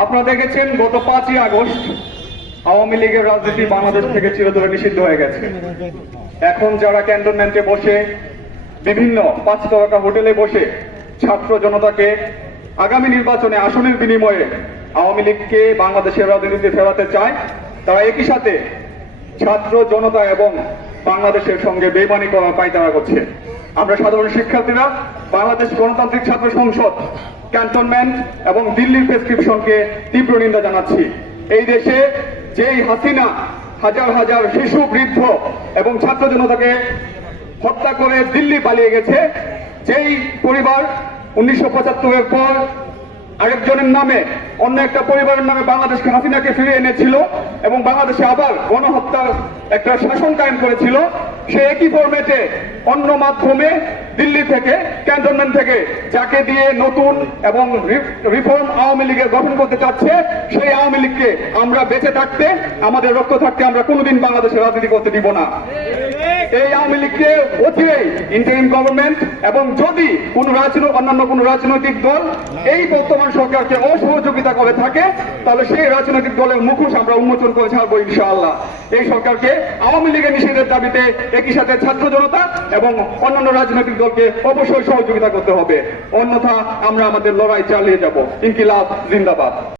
আপনারা দেখেছেন গত 5ই আগস্ট আওয়ামী লীগের রাজনীতি বাংলাদেশ থেকে চিরতরে নিষিদ্ধ হয়ে গেছে। এখন যারা ক্যান্টনমেন্টে বসে বিভিন্ন 5 তারকা হোটেলে বসে ছাত্র জনতাকে আগামী নির্বাচনে আসনের বিনিময়ে আওয়ামী লীগকে বাংলাদেশের রাজনীতিতে ফেরাতে চায়, তারা একই সাথে ছাত্র জনতা এবং বাংলাদেশের সঙ্গে বেইমানি করার পায়তারা করছে। আমরা সাধারণ শিক্ষার্থীরা বাংলাদেশ গণতান্ত্রিক ছাত্র সংসদ ক্যান্টনমেন্ট এবং দিল্লির প্রেসক্রিপশনকে তীব্র নিন্দা জানাচ্ছি। এই দেশে যেই হাসিনা হাজার হাজার শিশু, বৃদ্ধ এবং ছাত্র জনতাকে হত্যা করে দিল্লি পালিয়ে গেছে, যেই পরিবার 1975-এর পর আরেকজনের নামে অন্য একটা পরিবারের নামে বাংলাদেশকে হাসিনাকে ফিরিয়ে এনেছিল এবং বাংলাদেশে আবার গণহত্যার একটা শাসন কায়েম করেছিল, সে একই ফরম্যাটে অন্য মাধ্যমে দিল্লি থেকে ক্যান্টনমেন্ট থেকে যাকে দিয়ে নতুন এবং রিফর্ম আওয়ামী লীগের গঠন করতে চাচ্ছে, সেই আওয়ামী লীগকে আমরা বেঁচে থাকতে, আমাদের রক্ত থাকতে আমরা কোনোদিন বাংলাদেশের রাজনীতি করতে দিব না। এই আওয়ামী লীগকে অচিরেই ইন্টারিম গভর্নমেন্ট এবং যদি অন্যান্য কোনো রাজনৈতিক দল এই বর্তমান সরকারকে অসহযোগিতা করে থাকে, তাহলে সেই রাজনৈতিক দলের মুখোশ আমরা উন্মোচন করে ছাড়বো ইনশাআল্লাহ। এই সরকারকে আওয়ামী লীগের নিষেধের দাবিতে একই সাথে ছাত্র জনতা এবং অন্যান্য রাজনৈতিক দলকে অবশ্যই সহযোগিতা করতে হবে, অন্যথা আমরা আমাদের লড়াই চালিয়ে যাব। ইনকিলাব জিন্দাবাদ।